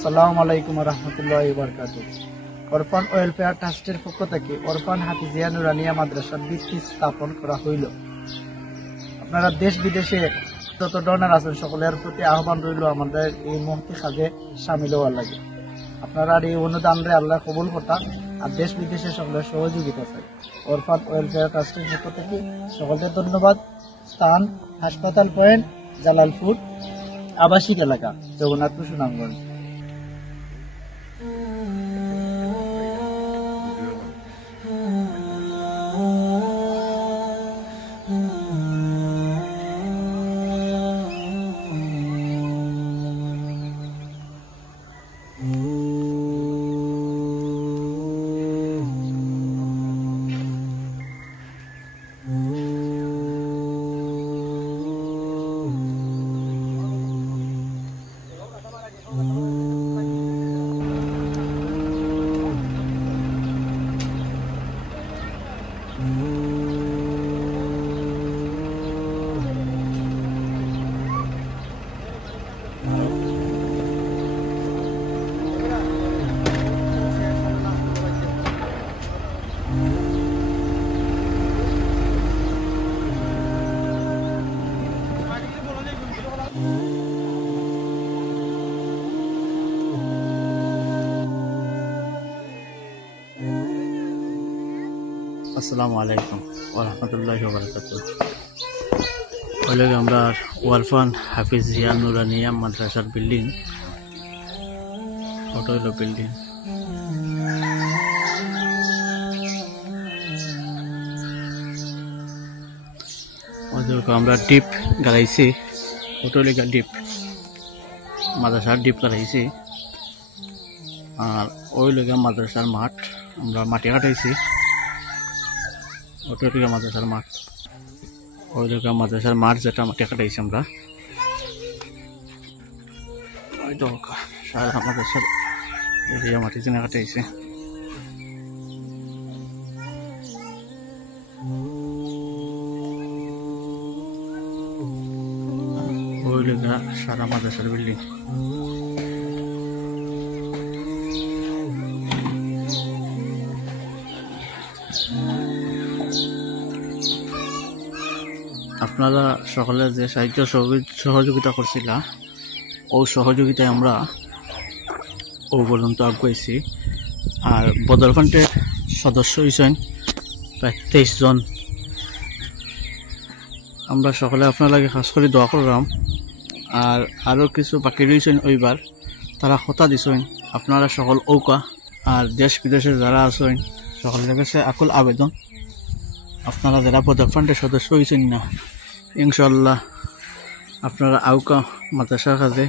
আসসালামু আলাইকুম ওয়া রাহমাতুল্লাহি ওয়া বারাকাতুহু। অরফান ওয়েলফেয়ার ট্রাস্টের পক্ষ থেকে অরফান হাফিজিয়া নুরানিয়া মাদ্রাসার ভিত্তি স্থাপন করা হইল। আপনারা দেশ বিদেশে যত ডোনার আছেন সকলের প্রতি আহ্বান রইল আমাদের এই মহতি কাজে শামিল হওয়ার লাগে। আপনারা এই অনুদানরে আল্লাহ কবুল করতা আর দেশ বিদেশে সকলের সহযোগিতা চাই। অরফান ওয়েলফেয়ার ট্রাস্টের পক্ষ থেকে সকলকে ধন্যবাদ। স্থান হাসপাতাল পয়েন্ট, জালালপুর আবাসিক এলাকা, জগন্নাথপুর, সুনামগঞ্জ। আসসালামু আলাইকুম ওয়া রাহমাতুল্লাহি ওয়া বারাকাতুহু। হলো আমরা ওয়ারফান হাফিজিয়া নুরানিয়া মাদ্রাসার বিল্ডিং, ওটা হলো বিল্ডিং। আমরা ডিপ গাড়াইছি, ওটা হলো ডিপ, মাদ্রাসার ডিপ গাড়াইছি। আর ওই লোক মাদ্রাসার মাঠ, আমরা মাটি কাটাইছি। ওটা হলো মাদ্রাসার মাঠ, ওই লোক মাদ্রাসার মাঠ যেটা মাটি কাটাইছি আমরা। ওই তো সারা মাদ্রাসার এরিয়া মাটি জেনে কাটাইছে। ওই লোক সারা মাদ্রাসার বিল্ডিং। আপনারা সকলে যে সাহায্য সহযোগিতা করছিলা, ও সহযোগিতায় আমরা ও পর্যন্ত আগাইছি। আর বদর ফান্ডের সদস্য হয়েছেন প্রায় 23 জন। আমরা সকলে আপনার লাগে খাস করে দোয়া করলাম। আর আরও কিছু বাকি রয়েছেন ওইবার, তারা কথা দিছেন আপনারা সকল ঔকা। আর দেশ বিদেশে যারা আছেন সকলের কাছে আকুল আবেদন, আপনারা যারা বদর ফান্ডের সদস্য হয়েছেন না, ইনশাল্লাহ আপনারা আউকা মাদ্রাসার কাজে।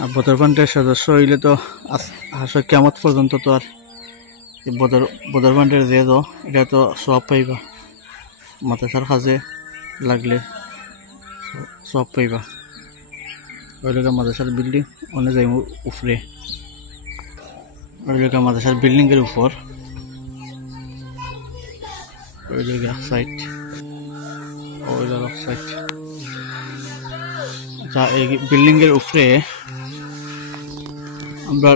আর বদর ফান্ডের সদস্য হইলে তো আসলে কেমন পর্যন্ত তো আর বদর ফান্ডের যে তো এটা তো সব পাইবা, মাদ্রাসার কাজে লাগলে সব পাইবা। ওই লোক মাদ্রাসার বিল্ডিং অনেক যাই উপরে, ওই লোক মাদ্রাসার বিল্ডিংয়ের উপর, ওই লোক সাইড, ওই লোক সাইড। এই বিল্ডিং এর উপরে আমরা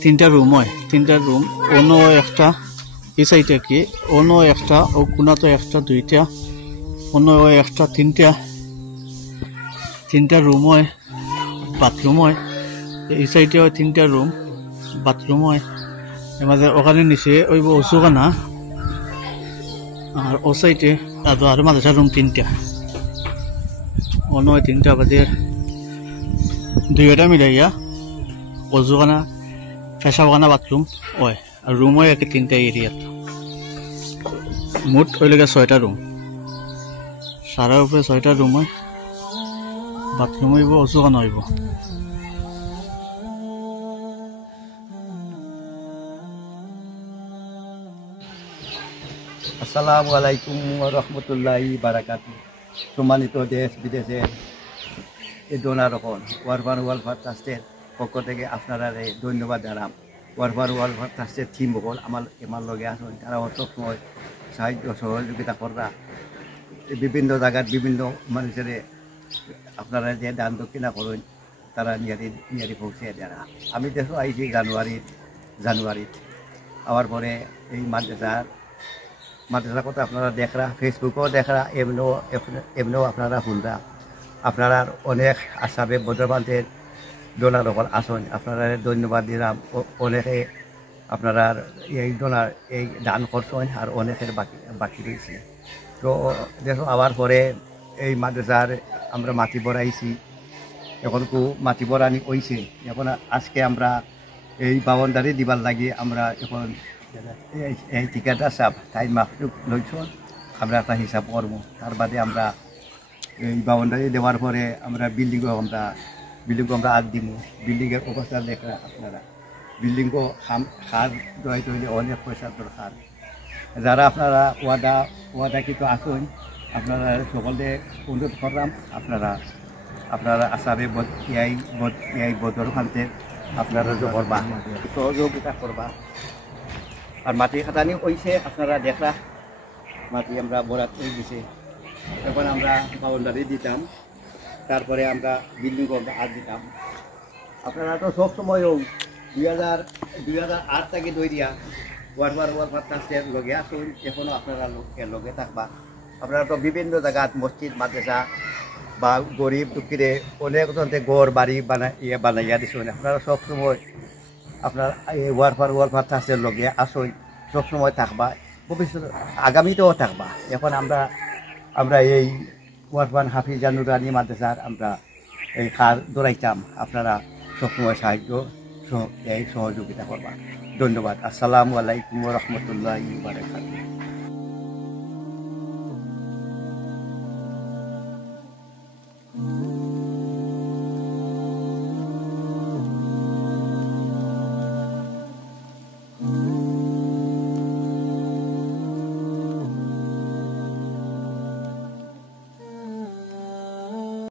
3টা রুম হয়, 3টা রুম। অন্য একটা এই সাইডে কি, অন্য একটা, ও কোনা তো একটা, 2টা, অন্য একটা, 3টা রুম হয়, বাথরুম হয়। এই সাইডে হয় 3টা রুম, বাথরুম হয়। এমাঝে ওখানে নিচে ওই ওসুখানা। আর ও সাইডে আর মাদ্রাসার রুম 3টা, অন্য 3টা বাদে 2টা মিলাইয়া অজুখানা, পেশাবখানা, বাথরুম হয়। আর রুম হয় 3টা এরিয়াত। মোট ওই লেগে 6টা রুম, সারা উপরে 6টা রুম হয়, বাথরুম হইব, অজুখানা হইব। আসসালামু আলাইকুম ওয়া রাহমাতুল্লাহি ওয়া বারাকাতুহু। সম্মানিত দেশ বিদেশের এই ডোনারগণ, ওয়ারফান ওয়েলফেয়ার ট্রাস্টের পক্ষ থেকে আপনারা ধন্যবাদ জানাম। ওয়ারফান ওয়েলফেয়ার ট্রাস্টের টিম বল আমার লগে আসুন, তারা অত সময় সাহায্য সহযোগিতা করা। বিভিন্ন জায়গার বিভিন্ন মানুষের আপনারা যে দান দক্ষিণা করেন, তারা নিয়ারি পৌঁছে দেরা আমি দেখো আইছি জানুয়ারিত আবার পরে এই মাদ্রাসার কথা আপনারা দেখরা ফেসবুকও দেখরা এমনিও আপনারা শুনরা আপনারা অনেক আসাবে বদ্রপান্তের ডোনার ওপর আসন আপনারা ধন্যবাদ দিলাম অনেকে আপনারা এই দান করছেন আর অনেকের বাকি রয়েছে তো দেখো আবার পরে এই মাদ্রাসার আমরা মাটি বড়াইছি এখন মাটি বড়ানি হইছে এখন আজকে আমরা এই বাউন্ডারি দিবার লাগি আমরা এখন এই ঠিকাদার সাহেব তাই মাফটুক লইছন আমরা একটা হিসাব করবো তার বাদে আমরা এই বাউন্ডারি দেওয়ার পরে আমরা বিল্ডিংও আমরা আগ দিব বিল্ডিংয়ের অবস্থা দেখা আপনারা বিল্ডিংও খার দোয়াইতে হইলে অনেক পয়সার দরকার যারা আপনারা ওয়াদা কিন্তু আসুন আপনারা সকলে অনুরোধ করলাম আপনারা আসাবে এই বদর খানতে আপনারা করবা সহযোগিতা করবা আর মাটি খাটানি হয়েছে আপনারা দেখলা মাটি আমরা বরাত হয়ে গেছে এখন আমরা বাউন্ডারি দিতাম তারপরে আমরা বিল্ডিংও আমরা আগ দিতাম আপনারা তো সব সময়ও 2008 থেকে দইরিয়া ওয়ারফার ট্রাস্টের লগে আসুন এখনও আপনারা লগে থাকবা আপনারা তো বিভিন্ন জায়গাত মসজিদ মাদ্রাসা বা গরিব দুঃখীরে অনেক জনতে গড় বাড়ি বানাইয়া দিচ্ছেন আপনারা সবসময় আপনার এই ওয়ারফার ট্রাস্টের লগে আসুন সবসময় থাকবা ভবিষ্যৎ আগামীতেও থাকবা এখন আমরা এই ওয়ারফান হাফিজা নুরানি মাদ্রাসার আমরা এই খার দৌড়াইতাম আপনারা সবসময় সহযোগিতা করবা ধন্যবাদ আসসালামু আলাইকুম ওয়া রাহমাতুল্লাহি ওয়া বারাকাতুহু